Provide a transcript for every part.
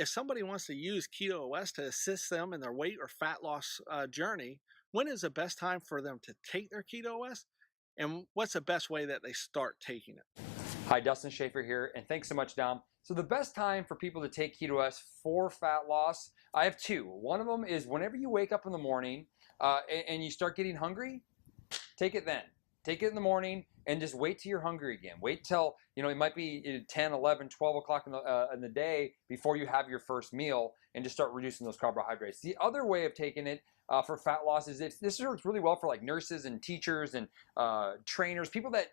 if somebody wants to use Keto OS to assist them in their weight or fat loss journey, when is the best time for them to take their Keto OS? And what's the best way that they start taking it? Hi, Dustin Schaefer here, and thanks so much, Dom. So the best time for people to take Keto OS for fat loss, I have two. One of them is whenever you wake up in the morning and you start getting hungry, take it then. Take it in the morning and just wait till you're hungry again. Wait till, it might be 10, 11, 12 o'clock in the day before you have your first meal, and just start reducing those carbohydrates. The other way of taking it for fat loss is this works really well for like nurses and teachers and trainers, people that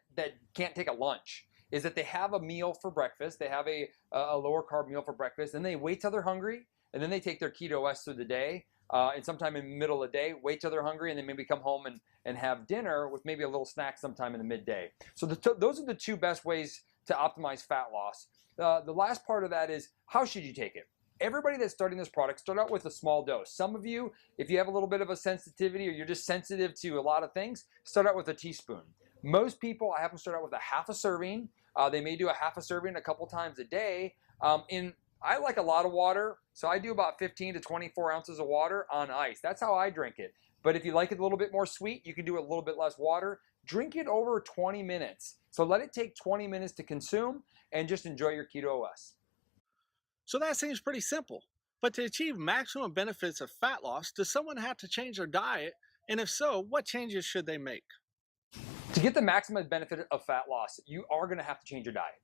can't take a lunch, is that they have a meal for breakfast. They have a lower carb meal for breakfast, and they wait till they're hungry, and then they take their Keto OS through the day. And sometime in the middle of the day, wait till they're hungry, and then maybe come home and have dinner with maybe a little snack sometime in the midday. So those are the two best ways to optimize fat loss. The last part of that is, how should you take it? Everybody that's starting this product, start out with a small dose. Some of you, if you have a little bit of a sensitivity or you're just sensitive to a lot of things, start out with a teaspoon. Most people, I have them start out with a half a serving. They may do a half a serving a couple times a day. I like a lot of water, so I do about 15 to 24 ounces of water on ice. That's how I drink it. But if you like it a little bit more sweet, you can do a little bit less water. Drink it over 20 minutes. So let it take 20 minutes to consume, and just enjoy your Keto OS. So that seems pretty simple. But to achieve maximum benefits of fat loss, does someone have to change their diet? And if so, what changes should they make? To get the maximum benefit of fat loss, you are going to have to change your diet.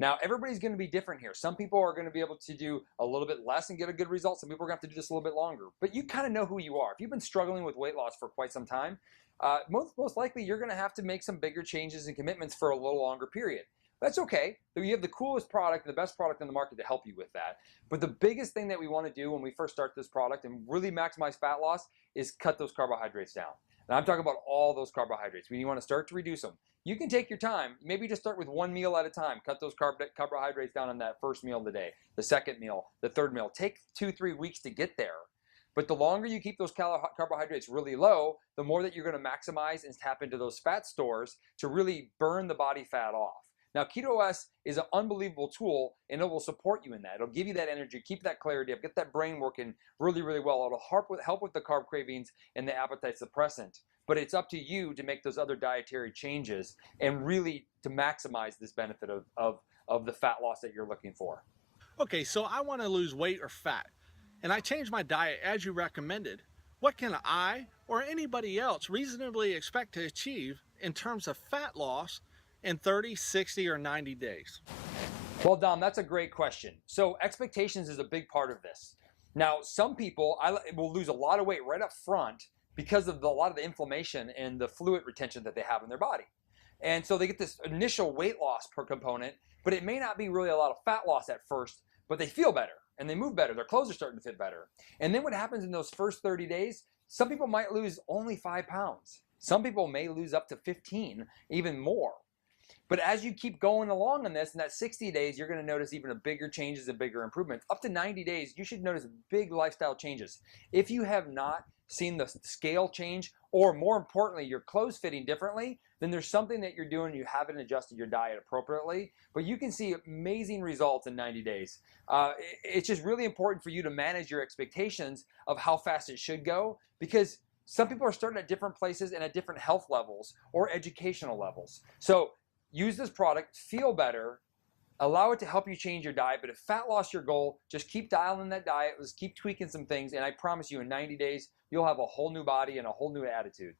Now, everybody's going to be different here. Some people are going to be able to do a little bit less and get a good result. Some people are going to have to do this a little bit longer. But you kind of know who you are. If you've been struggling with weight loss for quite some time, most likely you're going to have to make some bigger changes and commitments for a little longer period. That's okay. You have the coolest product, the best product in the market to help you with that. But the biggest thing that we want to do when we first start this product and really maximize fat loss is cut those carbohydrates down. And I'm talking about all those carbohydrates. When you want to start to reduce them, you can take your time. Maybe just start with one meal at a time. Cut those carbohydrates down on that first meal of the day, the second meal, the third meal. Take 2-3 weeks to get there. But the longer you keep those carbohydrates really low, the more that you're going to maximize and tap into those fat stores to really burn the body fat off. Now, Keto OS is an unbelievable tool, and it will support you in that. It'll give you that energy, keep that clarity up, get that brain working really, really well. It'll help with the carb cravings and the appetite suppressant. But it's up to you to make those other dietary changes and really to maximize this benefit of the fat loss that you're looking for. Okay, so I want to lose weight or fat, and I changed my diet as you recommended. What can I or anybody else reasonably expect to achieve in terms of fat loss in 30, 60, or 90 days? Well, Dom, that's a great question. So expectations is a big part of this. Now, some people will lose a lot of weight right up front because of a lot of the inflammation and the fluid retention that they have in their body. And so they get this initial weight loss per component, but it may not be really a lot of fat loss at first, but they feel better and they move better. Their clothes are starting to fit better. And then what happens in those first 30 days, some people might lose only 5 pounds. Some people may lose up to 15, even more. But as you keep going along on this, in that 60 days, you're going to notice even a bigger changes and bigger improvements. Up to 90 days, you should notice big lifestyle changes. If you have not seen the scale change, or more importantly, your clothes fitting differently, then there's something that you're doing, you haven't adjusted your diet appropriately. But you can see amazing results in 90 days. It's just really important for you to manage your expectations of how fast it should go, because some people are starting at different places and at different health levels or educational levels. So use this product, feel better, allow it to help you change your diet. But if fat loss your goal, just keep dialing that diet, let's keep tweaking some things, and I promise you in 90 days, you'll have a whole new body and a whole new attitude.